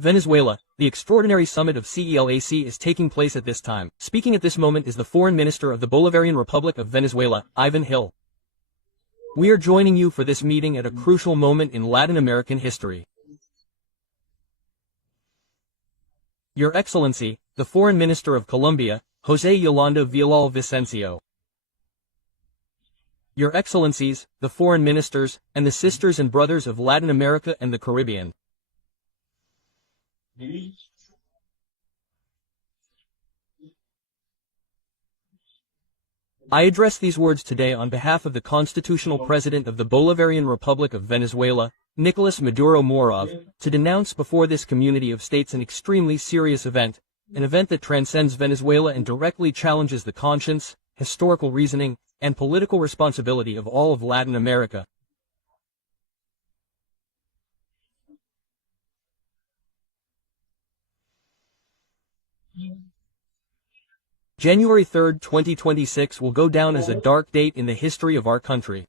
Venezuela, the extraordinary summit of CELAC is taking place at this time. Speaking at this moment is the Foreign Minister of the Bolivarian Republic of Venezuela, Ivan Hill. We are joining you for this meeting at a crucial moment in Latin American history. Your Excellency, the Foreign Minister of Colombia, José Yolanda Villalal Vicencio. Your Excellencies, the Foreign Ministers, and the sisters and brothers of Latin America and the Caribbean. I address these words today on behalf of the constitutional president of the Bolivarian Republic of Venezuela, Nicolas Maduro Morov, to denounce before this community of states an extremely serious event, an event that transcends Venezuela and directly challenges the conscience, historical reasoning, and political responsibility of all of Latin America. January 3, 2026 will go down as a dark date in the history of our country.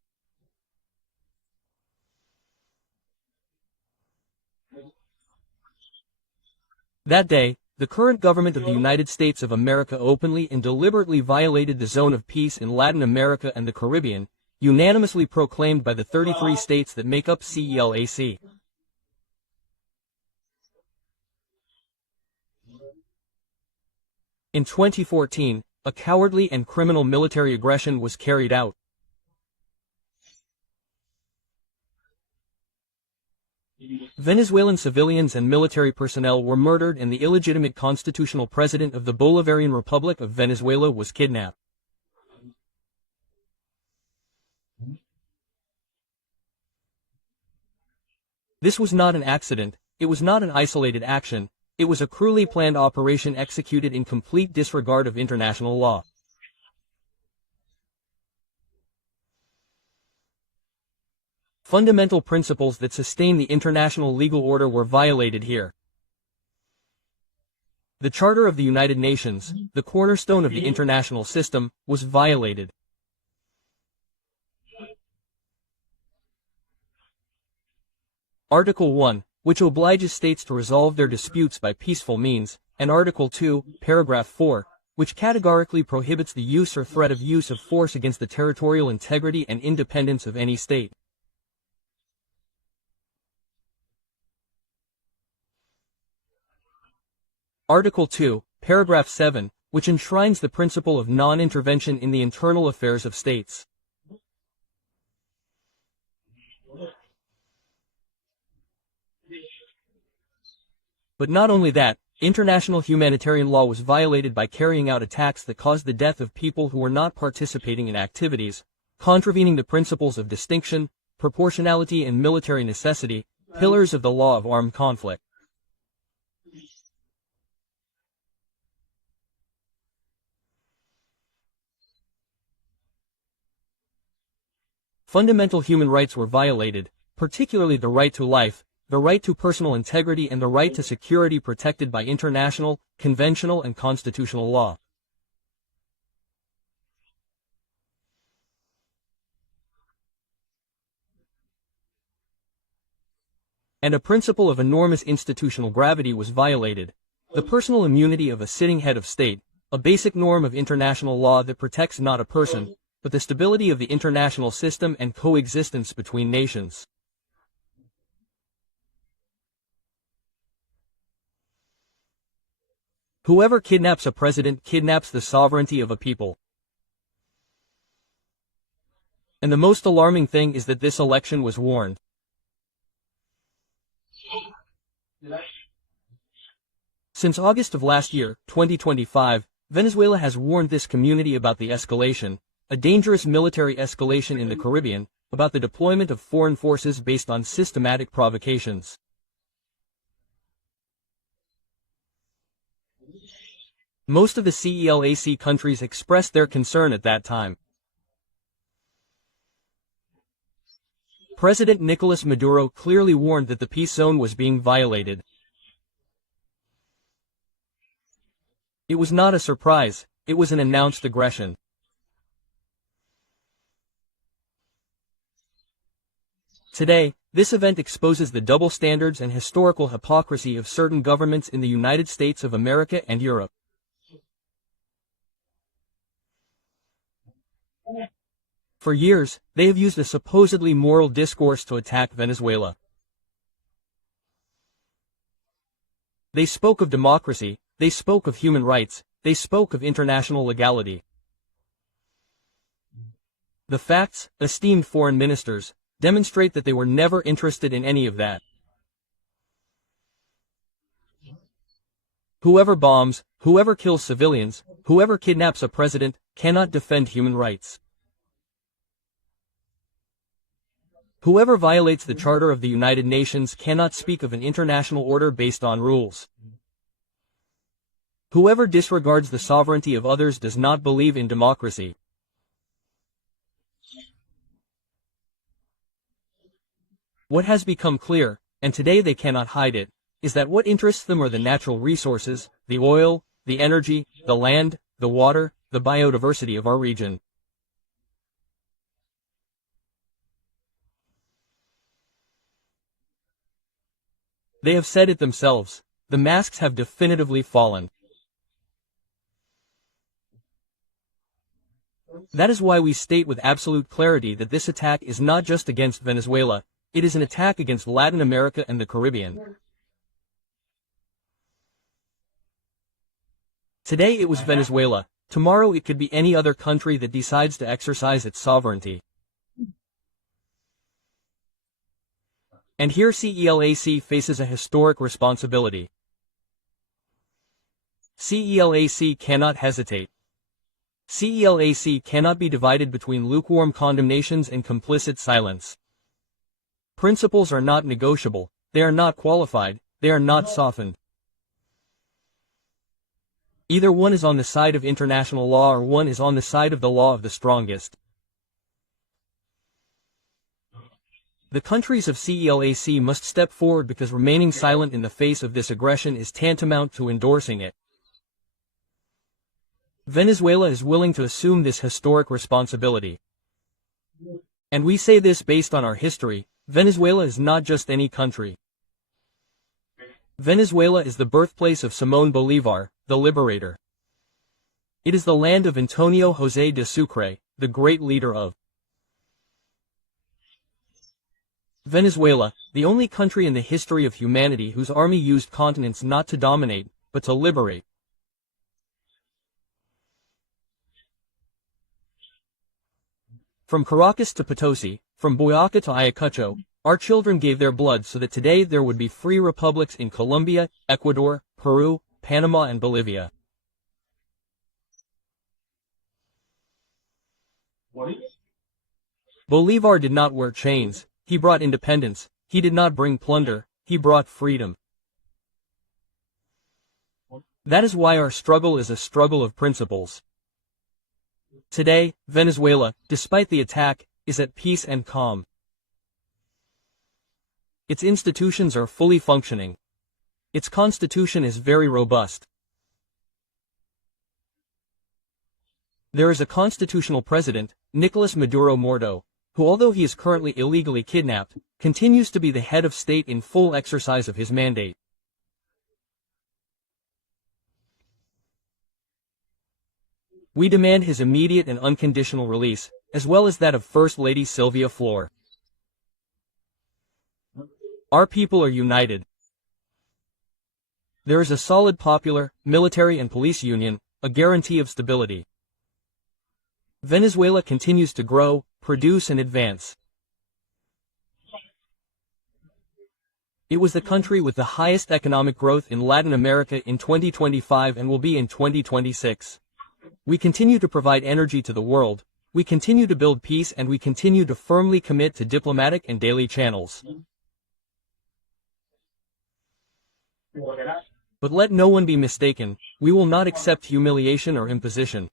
That day, the current government of the United States of America openly and deliberately violated the zone of peace in Latin America and the Caribbean, unanimously proclaimed by the 33 states that make up CELAC. In 2014, a cowardly and criminal military aggression was carried out. Venezuelan civilians and military personnel were murdered and the illegitimate constitutional president of the Bolivarian Republic of Venezuela was kidnapped. This was not an accident, it was not an isolated action. It was a cruelly planned operation executed in complete disregard of international law. Fundamental principles that sustain the international legal order were violated here. The Charter of the United Nations, the cornerstone of the international system, was violated. Article 1. Which obliges states to resolve their disputes by peaceful means, and Article 2, Paragraph 4, which categorically prohibits the use or threat of use of force against the territorial integrity and independence of any state. Article 2, Paragraph 7, which enshrines the principle of non-intervention in the internal affairs of states. But not only that, international humanitarian law was violated by carrying out attacks that caused the death of people who were not participating in activities, contravening the principles of distinction, proportionality and military necessity, pillars of the law of armed conflict. Fundamental human rights were violated, particularly the right to life, the right to personal integrity and the right to security protected by international, conventional and constitutional law. And a principle of enormous institutional gravity was violated, the personal immunity of a sitting head of state, a basic norm of international law that protects not a person, but the stability of the international system and coexistence between nations. Whoever kidnaps a president kidnaps the sovereignty of a people. And the most alarming thing is that this election was warned. Since August of last year, 2025, Venezuela has warned this community about the escalation, a dangerous military escalation in the Caribbean, about the deployment of foreign forces based on systematic provocations. Most of the CELAC countries expressed their concern at that time. President Nicolas Maduro clearly warned that the peace zone was being violated. It was not a surprise, it was an announced aggression. Today, This event exposes the double standards and historical hypocrisy of certain governments in the United States of America and Europe. For years, they have used a supposedly moral discourse to attack Venezuela. They spoke of democracy, they spoke of human rights, they spoke of international legality. The facts, esteemed foreign ministers, demonstrate that they were never interested in any of that. Whoever bombs, whoever kills civilians, whoever kidnaps a president, cannot defend human rights. Whoever violates the Charter of the United Nations cannot speak of an international order based on rules. Whoever disregards the sovereignty of others does not believe in democracy. What has become clear, and today they cannot hide it, is that what interests them are the natural resources, the oil, the energy, the land, the water, the biodiversity of our region. They have said it themselves. The masks have definitively fallen. That is why we state with absolute clarity that this attack is not just against Venezuela, it is an attack against Latin America and the Caribbean. Today it was Venezuela, tomorrow it could be any other country that decides to exercise its sovereignty. And here CELAC faces a historic responsibility. CELAC cannot hesitate. CELAC cannot be divided between lukewarm condemnations and complicit silence. Principles are not negotiable, they are not qualified, they are not softened. Either one is on the side of international law or one is on the side of the law of the strongest. The countries of CELAC must step forward because remaining silent in the face of this aggression is tantamount to endorsing it. Venezuela is willing to assume this historic responsibility. And we say this based on our history. Venezuela is not just any country. Venezuela is the birthplace of Simón Bolívar, the liberator. It is the land of Antonio José de Sucre, the great leader of Venezuela, the only country in the history of humanity whose army used continents not to dominate, but to liberate. From Caracas to Potosi, from Boyaca to Ayacucho, our children gave their blood so that today there would be free republics in Colombia, Ecuador, Peru, Panama and Bolivia. Bolívar did not wear chains, he brought independence, he did not bring plunder, he brought freedom. That is why our struggle is a struggle of principles. Today, Venezuela, despite the attack, is at peace and calm. Its institutions are fully functioning. Its constitution is very robust. There is a constitutional president, Nicolas Maduro Morto, who although he is currently illegally kidnapped, continues to be the head of state in full exercise of his mandate. We demand his immediate and unconditional release, as well as that of First Lady Sylvia Flor. Our people are united. There is a solid popular, military and police union, a guarantee of stability. Venezuela continues to grow, produce and advance. It was the country with the highest economic growth in Latin America in 2025 and will be in 2026. We continue to provide energy to the world, we continue to build peace and we continue to firmly commit to diplomatic and daily channels. But let no one be mistaken, we will not accept humiliation or imposition.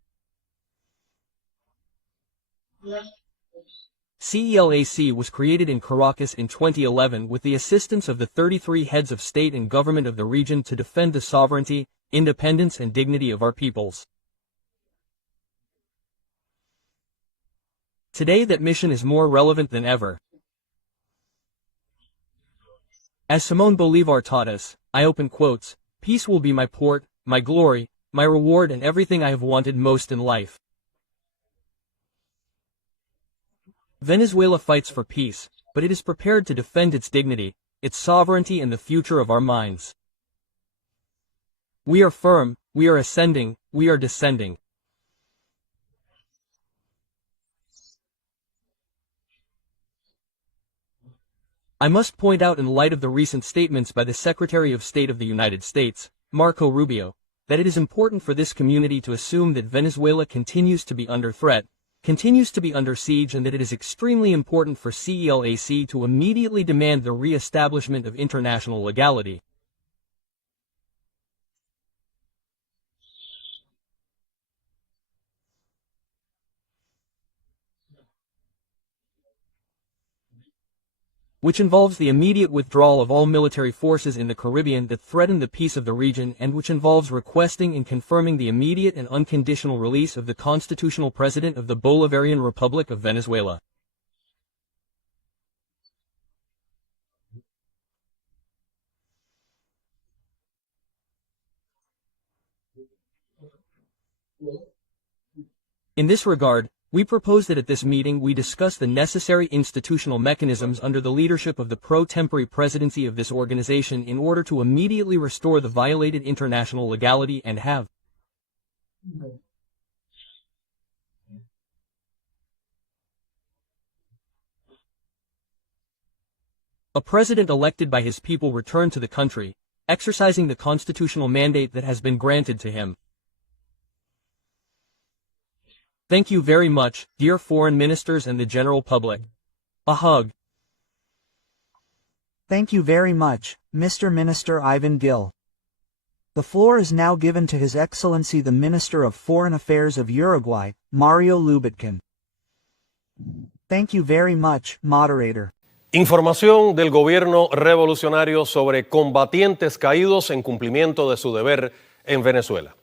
CELAC was created in Caracas in 2011 with the assistance of the 33 heads of state and government of the region to defend the sovereignty, independence and dignity of our peoples. Today that mission is more relevant than ever. As Simón Bolívar taught us, I open quotes, peace will be my port, my glory, my reward and everything I have wanted most in life. Venezuela fights for peace, but it is prepared to defend its dignity, its sovereignty and the future of our minds. We are firm, we are ascending, we are descending. I must point out in light of the recent statements by the Secretary of State of the United States, Marco Rubio, that it is important for this community to assume that Venezuela continues to be under threat, continues to be under siege and that it is extremely important for CELAC to immediately demand the re-establishment of international legality. Which involves the immediate withdrawal of all military forces in the Caribbean that threaten the peace of the region and which involves requesting and confirming the immediate and unconditional release of the constitutional president of the Bolivarian Republic of Venezuela. In this regard, we propose that at this meeting we discuss the necessary institutional mechanisms under the leadership of the pro-tempore presidency of this organization in order to immediately restore the violated international legality and have a president elected by his people return to the country, exercising the constitutional mandate that has been granted to him. Thank you very much, dear foreign ministers and the general public. A hug. Thank you very much, Mr. Minister Ivan Gil. The floor is now given to His Excellency the Minister of Foreign Affairs of Uruguay, Mario Lubitkin. Thank you very much, moderator. Información del gobierno revolucionario sobre combatientes caídos en cumplimiento de su deber en Venezuela.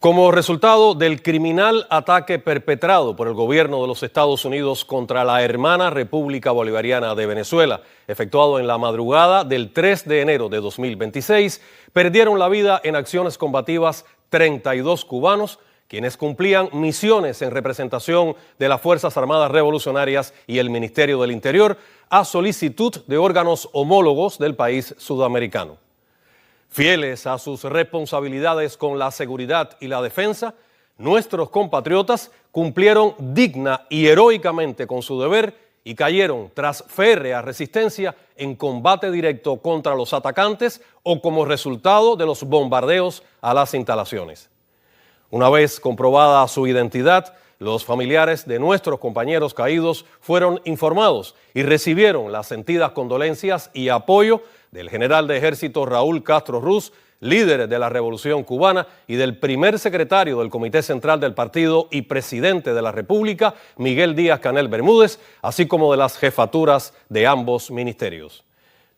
Como resultado del criminal ataque perpetrado por el gobierno de los Estados Unidos contra la hermana República Bolivariana de Venezuela, efectuado en la madrugada del 3 de enero de 2026, perdieron la vida en acciones combativas 32 cubanos, quienes cumplían misiones en representación de las Fuerzas Armadas Revolucionarias y el Ministerio del Interior a solicitud de órganos homólogos del país sudamericano. Fieles a sus responsabilidades con la seguridad y la defensa, nuestros compatriotas cumplieron digna y heroicamente con su deber y cayeron tras férrea resistencia en combate directo contra los atacantes o como resultado de los bombardeos a las instalaciones. Una vez comprobada su identidad, los familiares de nuestros compañeros caídos fueron informados y recibieron las sentidas condolencias y apoyo del general de ejército Raúl Castro Ruz, líder de la Revolución Cubana, y del primer secretario del Comité Central del Partido y presidente de la República, Miguel Díaz-Canel Bermúdez, así como de las jefaturas de ambos ministerios.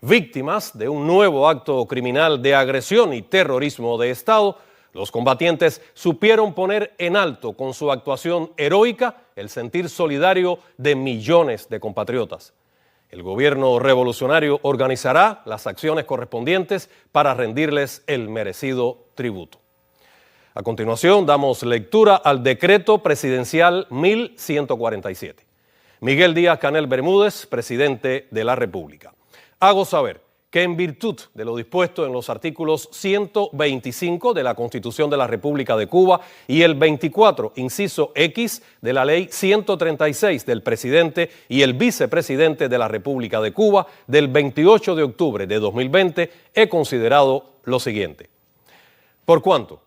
Víctimas de un nuevo acto criminal de agresión y terrorismo de Estado, los combatientes supieron poner en alto con su actuación heroica el sentir solidario de millones de compatriotas. El gobierno revolucionario organizará las acciones correspondientes para rendirles el merecido tributo. A continuación, damos lectura al decreto presidencial 1147. Miguel Díaz-Canel Bermúdez, presidente de la República. Hago saber que en virtud de lo dispuesto en los artículos 125 de la Constitución de la República de Cuba y el 24, inciso X, de la Ley 136 del presidente y el vicepresidente de la República de Cuba del 28 de octubre de 2020, he considerado lo siguiente. Por cuanto,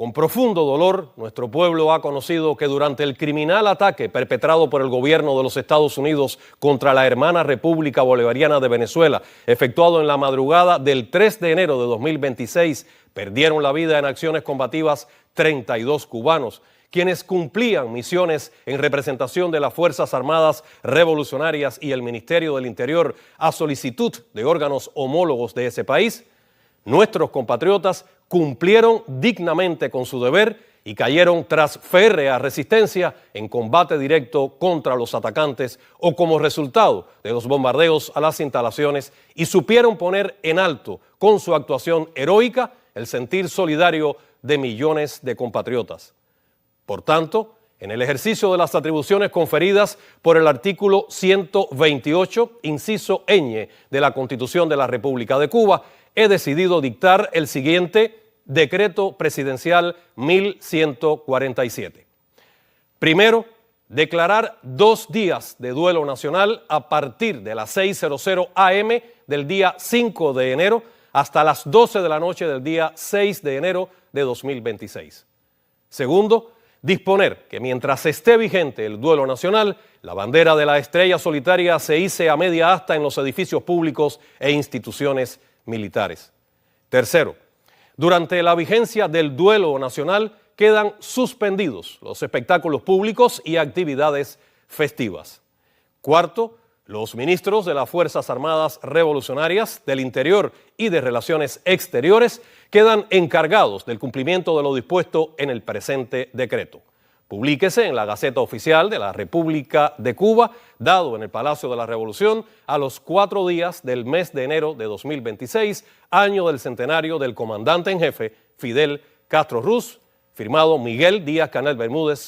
con profundo dolor, nuestro pueblo ha conocido que durante el criminal ataque perpetrado por el gobierno de los Estados Unidos contra la hermana República Bolivariana de Venezuela, efectuado en la madrugada del 3 de enero de 2026, perdieron la vida en acciones combativas 32 cubanos, quienes cumplían misiones en representación de las Fuerzas Armadas Revolucionarias y el Ministerio del Interior a solicitud de órganos homólogos de ese país. Nuestros compatriotas cumplieron dignamente con su deber y cayeron tras férrea resistencia en combate directo contra los atacantes o como resultado de los bombardeos a las instalaciones y supieron poner en alto con su actuación heroica el sentir solidario de millones de compatriotas. Por tanto, en el ejercicio de las atribuciones conferidas por el artículo 128, inciso ñ de la Constitución de la República de Cuba, he decidido dictar el siguiente Decreto Presidencial 1147. Primero, declarar 2 días de duelo nacional a partir de las 6:00 am del día 5 de enero hasta las 12 de la noche del día 6 de enero de 2026. Segundo, disponer que mientras esté vigente el duelo nacional, la bandera de la estrella solitaria se hice a media asta en los edificios públicos e instituciones militares. Tercero, durante la vigencia del duelo nacional quedan suspendidos los espectáculos públicos y actividades festivas. Cuarto, los ministros de las Fuerzas Armadas Revolucionarias, del Interior y de Relaciones Exteriores quedan encargados del cumplimiento de lo dispuesto en el presente decreto. Publíquese en la Gaceta Oficial de la República de Cuba, dado en el Palacio de la Revolución a los 4 días del mes de enero de 2026, año del centenario del comandante en jefe Fidel Castro Ruz, firmado Miguel Díaz-Canel Bermúdez,